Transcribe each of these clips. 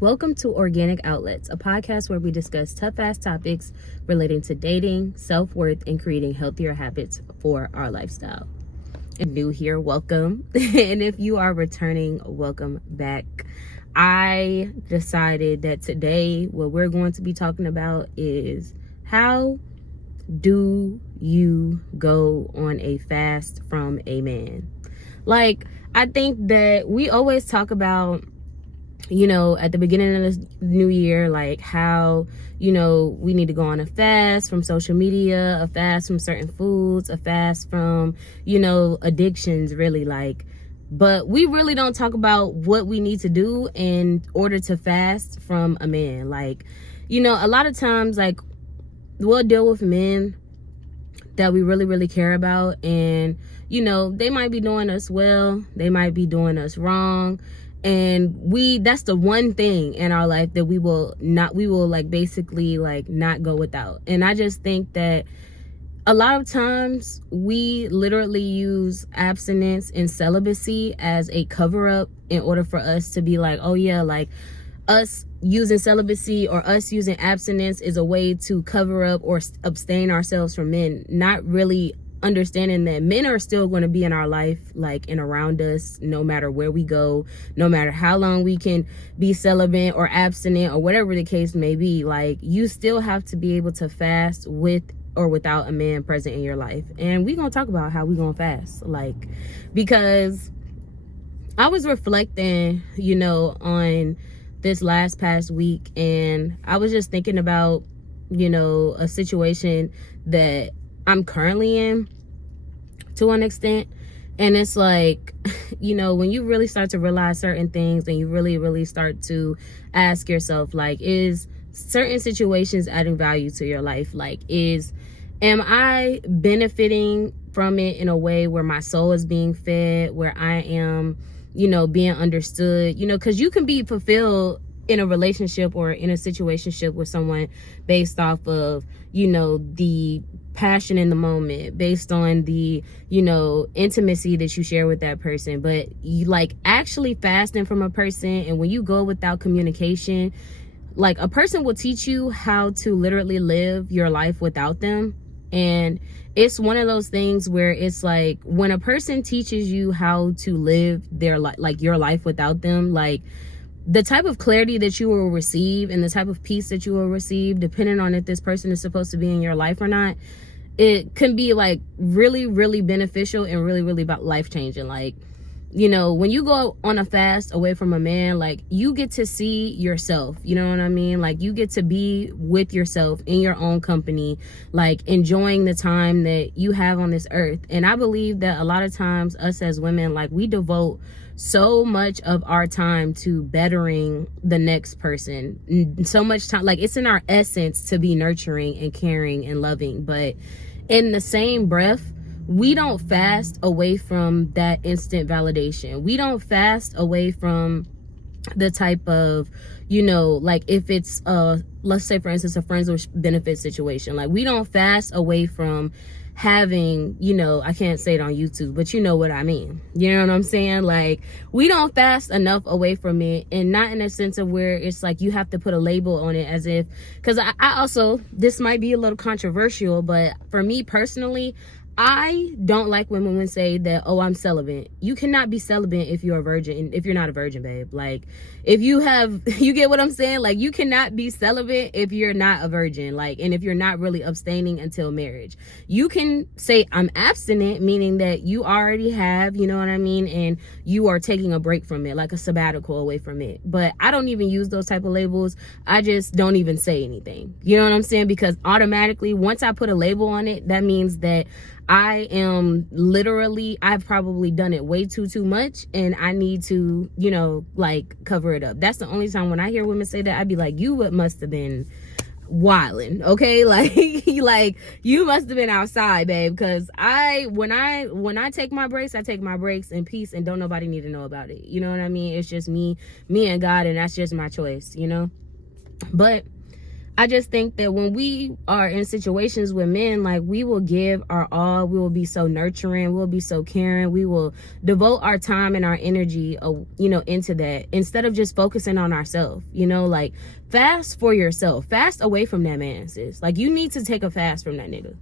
Welcome to Organic Outlets, a podcast where we discuss tough-ass topics relating to dating, self-worth, and creating healthier habits for our lifestyle. If new here, welcome. And if you are returning, welcome back. I decided that today what we're going to be talking about is how do you go on a fast from a man? I think that we always talk about, at the beginning of this new year, how, we need to go on a fast from social media, a fast from certain foods, a fast from, addictions, really, but we really don't talk about what we need to do in order to fast from a man. A lot of times, we'll deal with men that we really, really care about, and, they might be doing us well, they might be doing us wrong. And that's the one thing in our life that we will not go without. And I just think that a lot of times we literally use abstinence and celibacy as a cover up in order for us to be like, oh yeah, us using celibacy or us using abstinence is a way to cover up or abstain ourselves from men, not really understanding that men are still going to be in our life, and around us, no matter where we go, no matter how long we can be celibate or abstinent or whatever the case may be. You still have to be able to fast with or without a man present in your life. And we're going to talk about how we're going to fast, because I was reflecting, on this past week, and I was just thinking about, a situation that I'm currently in to an extent. And it's when you really start to realize certain things and you really, really start to ask yourself, is certain situations adding value to your life? Am I benefiting from it in a way where my soul is being fed, where I am, being understood, because you can be fulfilled in a relationship or in a situationship with someone based off of, the passion in the moment, based on the, intimacy that you share with that person. But you actually fasting from a person, and when you go without communication, a person will teach you how to literally live your life without them. And it's one of those things where it's when a person teaches you how to live their your life without them, the type of clarity that you will receive and the type of peace that you will receive, depending on if this person is supposed to be in your life or not, it can be really, really beneficial and really, really about life changing. When you go on a fast away from a man, you get to see yourself, you know what I mean? You get to be with yourself in your own company, enjoying the time that you have on this earth. And I believe that a lot of times us as women, we devote so much of our time to bettering the next person, so much time, it's in our essence to be nurturing and caring and loving. But in the same breath, we don't fast away from that instant validation. We don't fast away from the type of, if it's let's say for instance a friends with benefits situation. We don't fast away from having, I can't say it on YouTube, but you know what I mean. You know what I'm saying? We don't fast enough away from it, and not in a sense of where it's you have to put a label on it as if, because I also, this might be a little controversial, but for me personally, I don't like when women say that, oh, I'm celibate. You cannot be celibate if you're a virgin, if you're not a virgin, babe. If you have, you get what I'm saying? You cannot be celibate if you're not a virgin, and if you're not really abstaining until marriage. You can say I'm abstinent, meaning that you already have, you know what I mean? And you are taking a break from it, like a sabbatical away from it. But I don't even use those type of labels. I just don't even say anything. You know what I'm saying? Because automatically, once I put a label on it, that means that I am literally, I've probably done it way too much, and I need to, cover it up. That's the only time when I hear women say that, I'd be like, you must have been wilding, okay? You must have been outside, babe, because when I take my breaks, I take my breaks in peace, and don't nobody need to know about it. You know what I mean? It's just me and God, and that's just my choice, But I just think that when we are in situations with men, like, we will give our all. We will be so nurturing. We'll be so caring. We will devote our time and our energy, into that, instead of just focusing on ourselves. Like, fast for yourself. Fast away from that man, sis. Like, you need to take a fast from that nigga.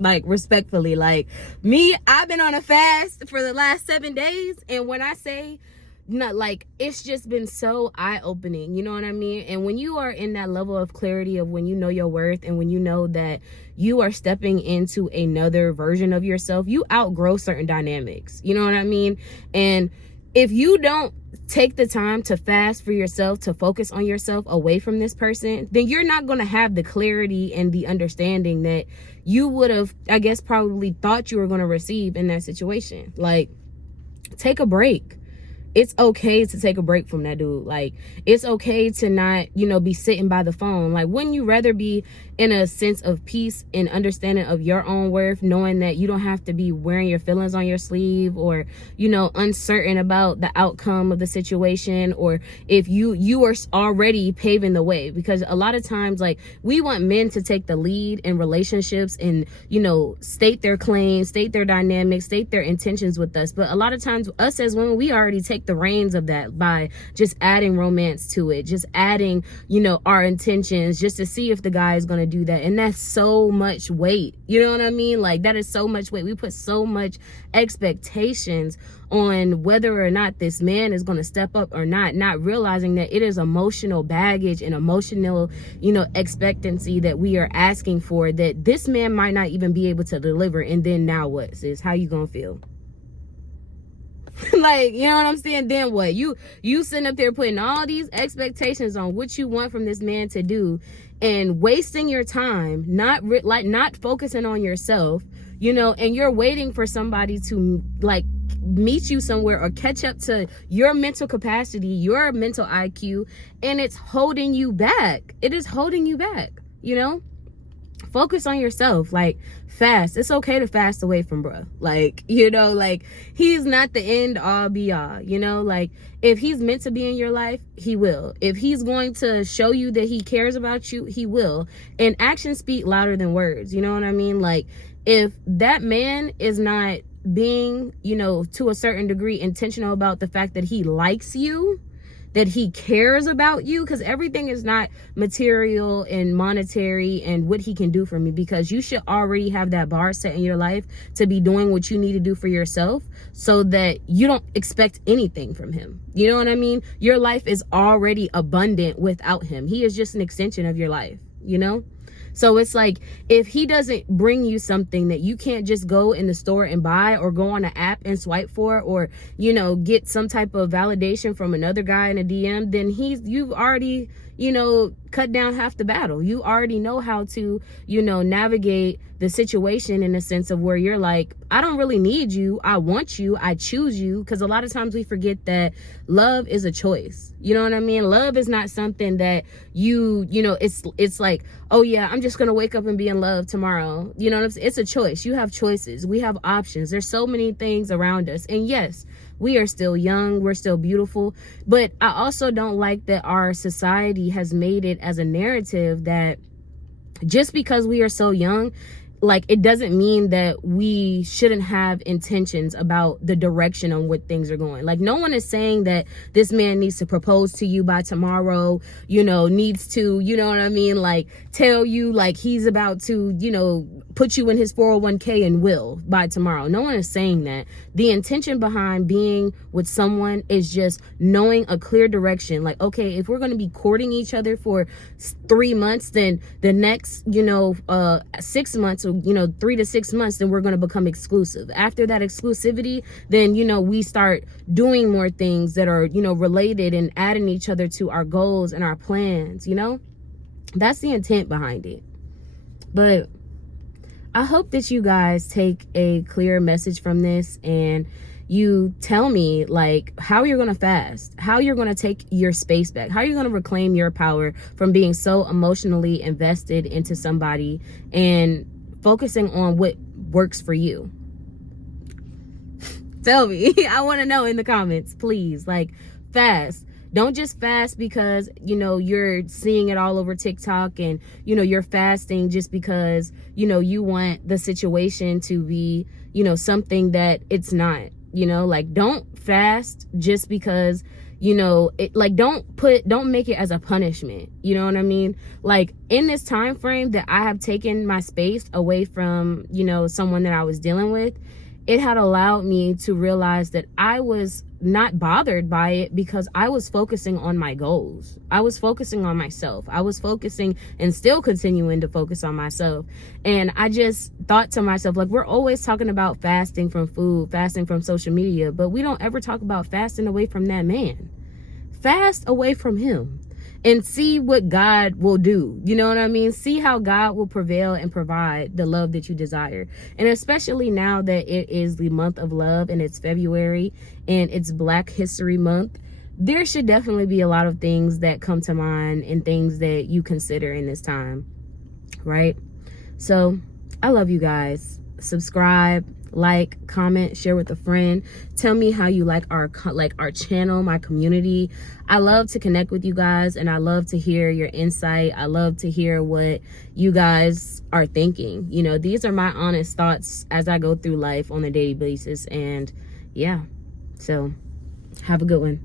Like, respectfully. Like, me, I've been on a fast for the last 7 days. And when I say, not like, it's just been so eye-opening, you know what I mean? And when you are in that level of clarity of when you know your worth and when you know that you are stepping into another version of yourself, you outgrow certain dynamics, you know what I mean? And if you don't take the time to fast for yourself, to focus on yourself away from this person, then you're not going to have the clarity and the understanding that you would have, I guess, probably thought you were going to receive in that situation. Like, take a break. It's okay to take a break from that dude. Like, it's okay to not, be sitting by the phone. Like, wouldn't you rather be in a sense of peace and understanding of your own worth, knowing that you don't have to be wearing your feelings on your sleeve, or, uncertain about the outcome of the situation, or if you are already paving the way? Because a lot of times, like, we want men to take the lead in relationships and, state their claims, state their dynamics, state their intentions with us. But a lot of times, us as women, we already take the reins of that by just adding romance to it, just adding, our intentions, just to see if the guy is going to do that. And that's so much weight. You know what I mean? Like, that is so much weight. We put so much expectations on whether or not this man is going to step up or not realizing that it is emotional baggage and emotional, expectancy that we are asking for, that this man might not even be able to deliver. And then now what, sis? How you gonna feel? Like, you know what I'm saying? Then what? You sitting up there putting all these expectations on what you want from this man to do, and wasting your time, not focusing on yourself, and you're waiting for somebody to, like, meet you somewhere or catch up to your mental capacity, your mental IQ, and it's holding you back. It is holding you back, Focus on yourself. Like, fast. It's okay to fast away from bruh. Like, like, he's not the end all be all, like, if he's meant to be in your life, he will. If he's going to show you that he cares about you, he will. And actions speak louder than words. You know what I mean? Like, if that man is not being, to a certain degree intentional about the fact that he likes you, that he cares about you, because everything is not material and monetary and what he can do for me, because you should already have that bar set in your life to be doing what you need to do for yourself, so that you don't expect anything from him. You know what I mean? Your life is already abundant without him. He is just an extension of your life, So it's like, if he doesn't bring you something that you can't just go in the store and buy, or go on an app and swipe for, or, get some type of validation from another guy in a DM, then you've already, cut down half the battle. You already know how to, navigate the situation in a sense of where you're like, I don't really need you. I want you. I choose you. Because a lot of times we forget that love is a choice. You know what I mean? Love is not something that it's like, oh yeah, I'm just going to wake up and be in love tomorrow. You know what I'm saying? It's a choice. You have choices. We have options. There's so many things around us. And yes, we are still young. We're still beautiful. But I also don't like that our society has made it as a narrative that just because we are so young, like, it doesn't mean that we shouldn't have intentions about the direction on what things are going. Like, no one is saying that this man needs to propose to you by tomorrow, needs to, what I mean, like, tell you, like, he's about to, put you in his 401k and will by tomorrow. No one is saying that. The intention behind being with someone is just knowing a clear direction. Like, okay, if we're going to be courting each other for 3 months, then the next, 6 months, 3 to 6 months, then we're going to become exclusive. After that exclusivity, then, we start doing more things that are, related and adding each other to our goals and our plans, That's the intent behind it. But I hope that you guys take a clear message from this, and you tell me, like, how you're going to fast, how you're going to take your space back, how you're going to reclaim your power from being so emotionally invested into somebody, and focusing on what works for you. Tell me. I want to know in the comments, please. Like, fast. Don't just fast because, you're seeing it all over TikTok, and, you're fasting just because, you want the situation to be, something that it's not. Like, don't fast just because, don't make it as a punishment. You know what I mean? Like, in this time frame that I have taken my space away from, someone that I was dealing with, it had allowed me to realize that I was not bothered by it because I was focusing on my goals. I was focusing on myself. I was focusing and still continuing to focus on myself. And I just thought to myself, like, we're always talking about fasting from food, fasting from social media, but we don't ever talk about fasting away from that man. Fast away from him and see what God will do. You know what I mean? See how God will prevail and provide the love that you desire. And especially now that it is the month of love and it's February and it's Black History Month, there should definitely be a lot of things that come to mind and things that you consider in this time, right? So I love you guys. Subscribe, like, comment, share with a friend. Tell me how you like our channel, my community. I love to connect with you guys, and I love to hear your insight. I love to hear what you guys are thinking. These are my honest thoughts as I go through life on a daily basis. And yeah, so have a good one.